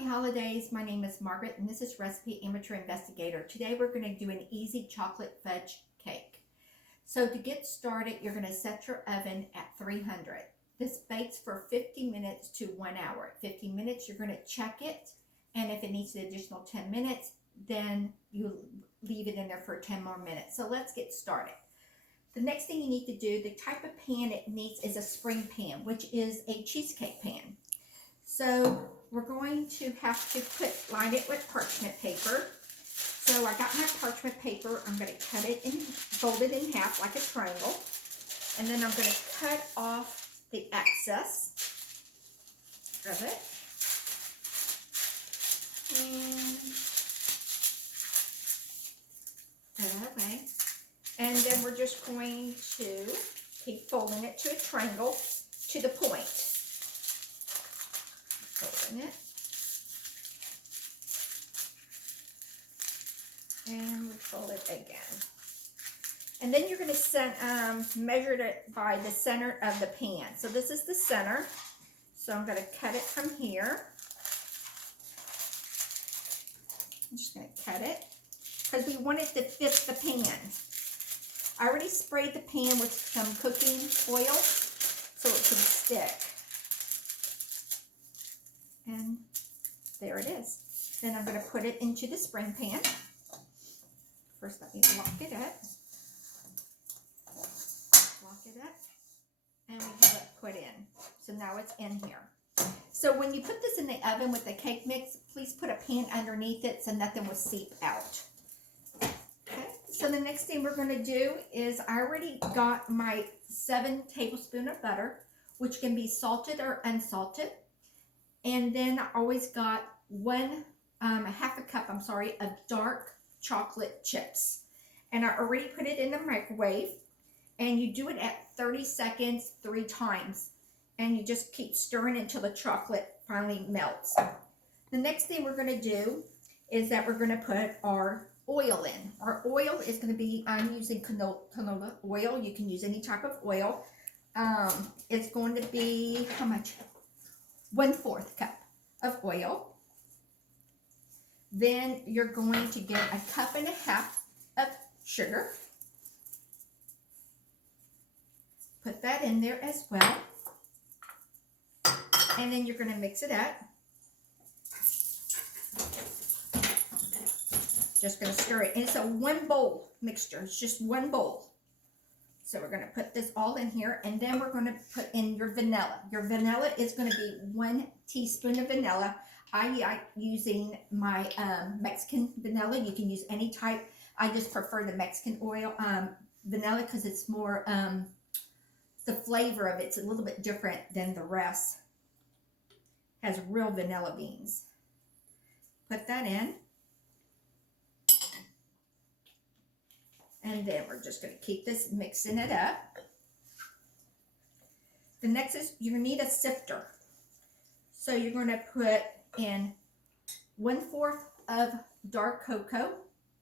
Happy holidays. My name is Margaret and this is Recipe Amateur Investigator. Today we're going to do an easy chocolate fudge cake. So to get started, you're going to set your oven at 300. This bakes for 50 minutes to 1 hour. At 50 minutes, you're going to check it, and if it needs an additional 10 minutes, then you leave it in there for 10 more minutes. So let's get started. The next thing you need to do, the type of pan it needs is a spring pan, which is a cheesecake pan. So we're going to have to line it with parchment paper. So I got my parchment paper. I'm going to cut it and fold it in half like a triangle. And then I'm going to cut off the excess of it. And put that away. And then we're just going to keep folding it to a triangle to the point. Folding it. And we fold it again. And then you're going to measure it by the center of the pan. So this is the center. So I'm going to cut it from here. I'm just going to cut it because we want it to fit the pan. I already sprayed the pan with some cooking oil so it can stick. And there it is. Then I'm going to put it into the spring pan. First, let me lock it up. Lock it up. And we have it put in. So now it's in here. So when you put this in the oven with the cake mix, please put a pan underneath it so nothing will seep out. Okay. So the next thing we're going to do is I already got my 7 tablespoons of butter, which can be salted or unsalted. And then I always got half a cup of dark chocolate chips. And I already put it in the microwave. And you do it at 30 seconds 3 times. And you just keep stirring until the chocolate finally melts. The next thing we're going to do is that we're going to put our oil in. Our oil is going to be, I'm using canola oil. You can use any type of oil. It's going to be, how much? 1/4 cup of oil. Then you're going to get 1.5 cups of sugar. Put that in there as well. And then you're going to mix it up. Just going to stir it. And it's a 1 bowl mixture. It's just 1 bowl. So we're going to put this all in here, and then we're going to put in your vanilla. Your vanilla is going to be 1 teaspoon of vanilla. I like using my Mexican vanilla. You can use any type. I just prefer the Mexican vanilla because it's more, the flavor of it's a little bit different than the rest. Has real vanilla beans. Put that in. And then we're just going to keep this mixing it up. The next is you need a sifter. So you're going to put in 1/4 of dark cocoa.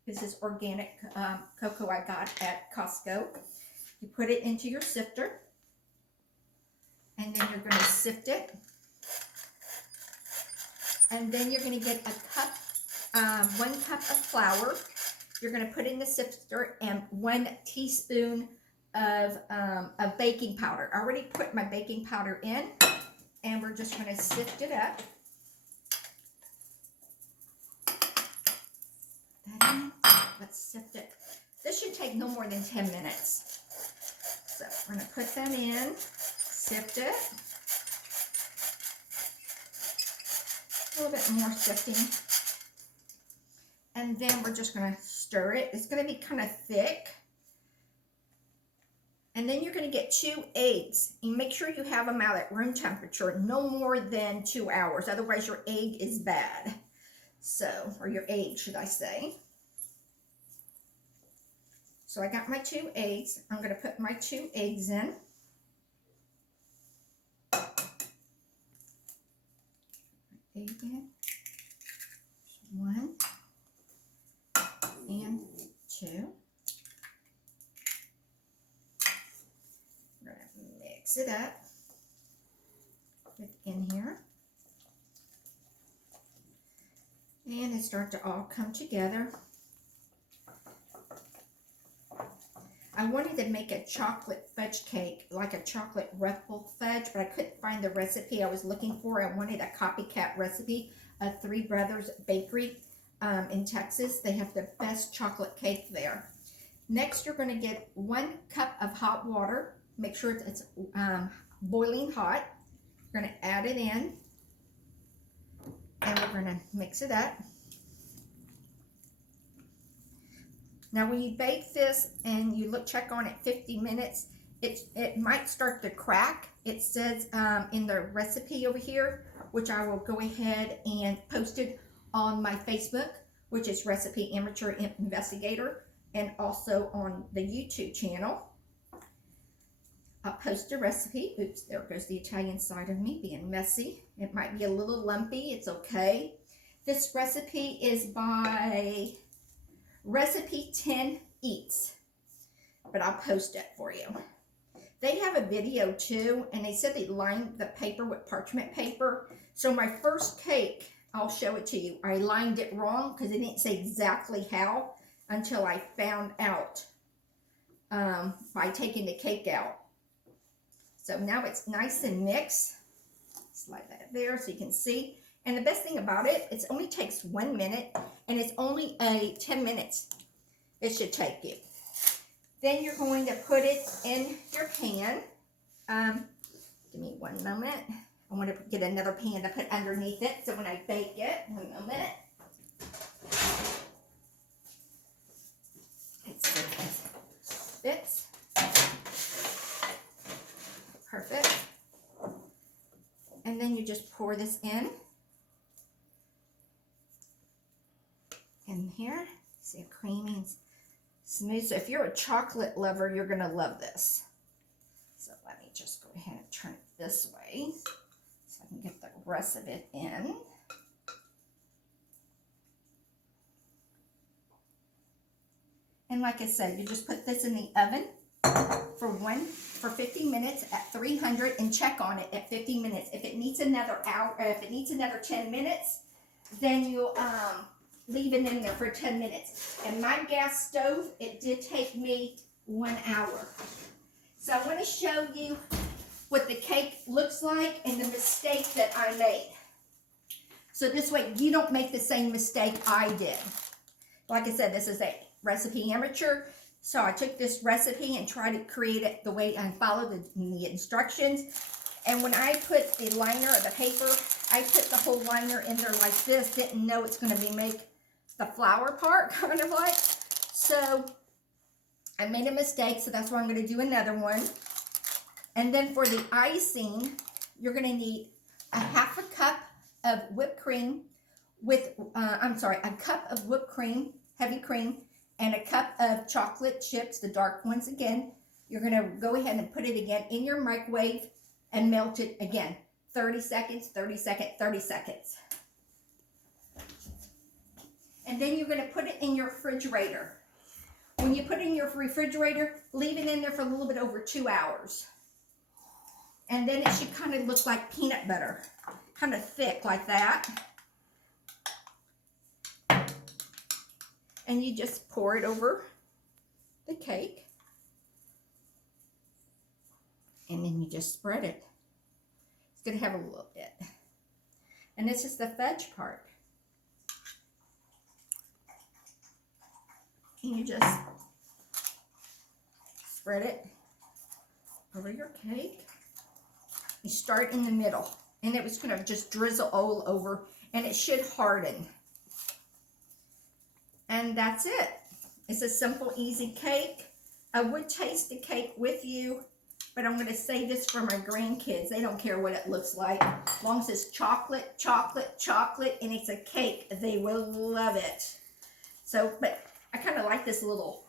This is organic cocoa I got at Costco. You put it into your sifter. And then you're going to sift it. And then you're going to get 1 cup of flour. You're going to put in the sifter and 1 teaspoon of baking powder. I already put my baking powder in, and we're just going to sift it up. That in. Let's sift it. This should take no more than 10 minutes. So we're going to put them in, sift it. A little bit more sifting. And then we're just going to stir it. It's going to be kind of thick. And then you're going to get 2 eggs. And make sure you have them out at room temperature, no more than 2 hours. Otherwise, your egg is bad. So, or your egg, should I say. So I got my 2 eggs. I'm going to put my 2 eggs in. Egg in. 1. And 2. We're going to mix it up in here. And they start to all come together. I wanted to make a chocolate fudge cake, like a chocolate ruffle fudge, but I couldn't find the recipe I was looking for. I wanted a copycat recipe of Three Brothers Bakery in Texas. They have the best chocolate cake there. Next, you're going to get 1 cup of hot water. Make sure it's boiling hot. You're going to add it in, and we're going to mix it up. Now, when you bake this and you check on it 50 minutes, it might start to crack. It says in the recipe over here, which I will go ahead and post it on my Facebook, which is Recipe Amateur Investigator, and also on the YouTube channel. I'll post a recipe. Oops, there goes the Italian side of me being messy. It might be a little lumpy. It's okay. This recipe is by Recipe 10 Eats, but I'll post it for you. They have a video too, and they said they lined the paper with parchment paper. So my first cake, I'll show it to you. I lined it wrong because it didn't say exactly how until I found out by taking the cake out. So now it's nice and mixed. Slide that there so you can see. And the best thing about it, it only takes 1 minute, and it's only 10 minutes it should take you. Then you're going to put it in your pan. Give me 1 moment. I want to get another pan to put underneath it, so when I bake it, 1 moment. It fits. Perfect. And then you just pour this in here. See, creamy and smooth. So if you're a chocolate lover, you're going to love this. So let me just go ahead and turn it this way so I can get the rest of it in. And like I said, you just put this in the oven for 50 minutes at 300 and check on it at 50 minutes. If it needs another hour, if it needs another 10 minutes, then you'll leave it in there for 10 minutes. And my gas stove, it did take me 1 hour. So I want to show you what the cake looks like and the mistake that I made. So this way you don't make the same mistake I did. Like I said, this is a Recipe Amateur. So I took this recipe and tried to create it the way I followed the instructions. And when I put the liner of the paper, I put the whole liner in there like this. Didn't know it's going to be make the flower part, kind of like. So I made a mistake, so that's why I'm going to do another one. And then for the icing, you're going to need a half a cup of whipped cream with, a cup of whipped cream, heavy cream, and a cup of chocolate chips, the dark ones again. You're going to go ahead and put it again in your microwave and melt it again. 30 seconds, 30 seconds, 30 seconds. And then you're going to put it in your refrigerator. When you put it in your refrigerator, leave it in there for a little bit over 2 hours. And then it should kind of look like peanut butter, kind of thick like that. And you just pour it over the cake. And then you just spread it. It's going to have a little bit. And this is the fudge part. And you just spread it over your cake. You start in the middle. And it was going to just drizzle all over. And it should harden. And that's it. It's a simple, easy cake. I would taste the cake with you, but I'm going to save this for my grandkids. They don't care what it looks like. As long as it's chocolate, chocolate, chocolate, and it's a cake, they will love it. So, but I kind of like this little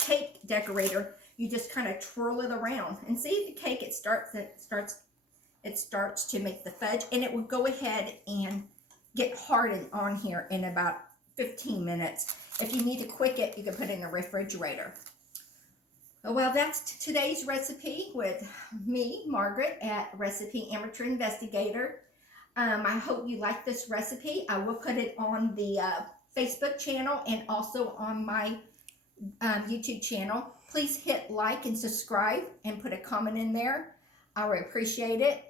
cake decorator. You just kind of twirl it around and see the cake. It starts to make the fudge, and it will go ahead and get hardened on here in about 15 minutes. If you need to quick it, you can put it in the refrigerator. Well, that's today's recipe with me, Margaret, at Recipe Amateur Investigator. I hope you like this recipe. I will put it on the Facebook channel and also on my YouTube channel. Please hit like and subscribe and put a comment in there. I would appreciate it.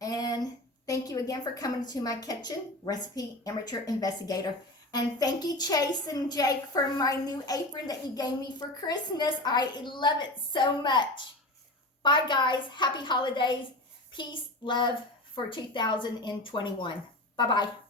And thank you again for coming to my kitchen, Recipe Amateur Investigator. And thank you, Chase and Jake, for my new apron that you gave me for Christmas. I love it so much. Bye, guys. Happy holidays. Peace, love for 2021. Bye-bye.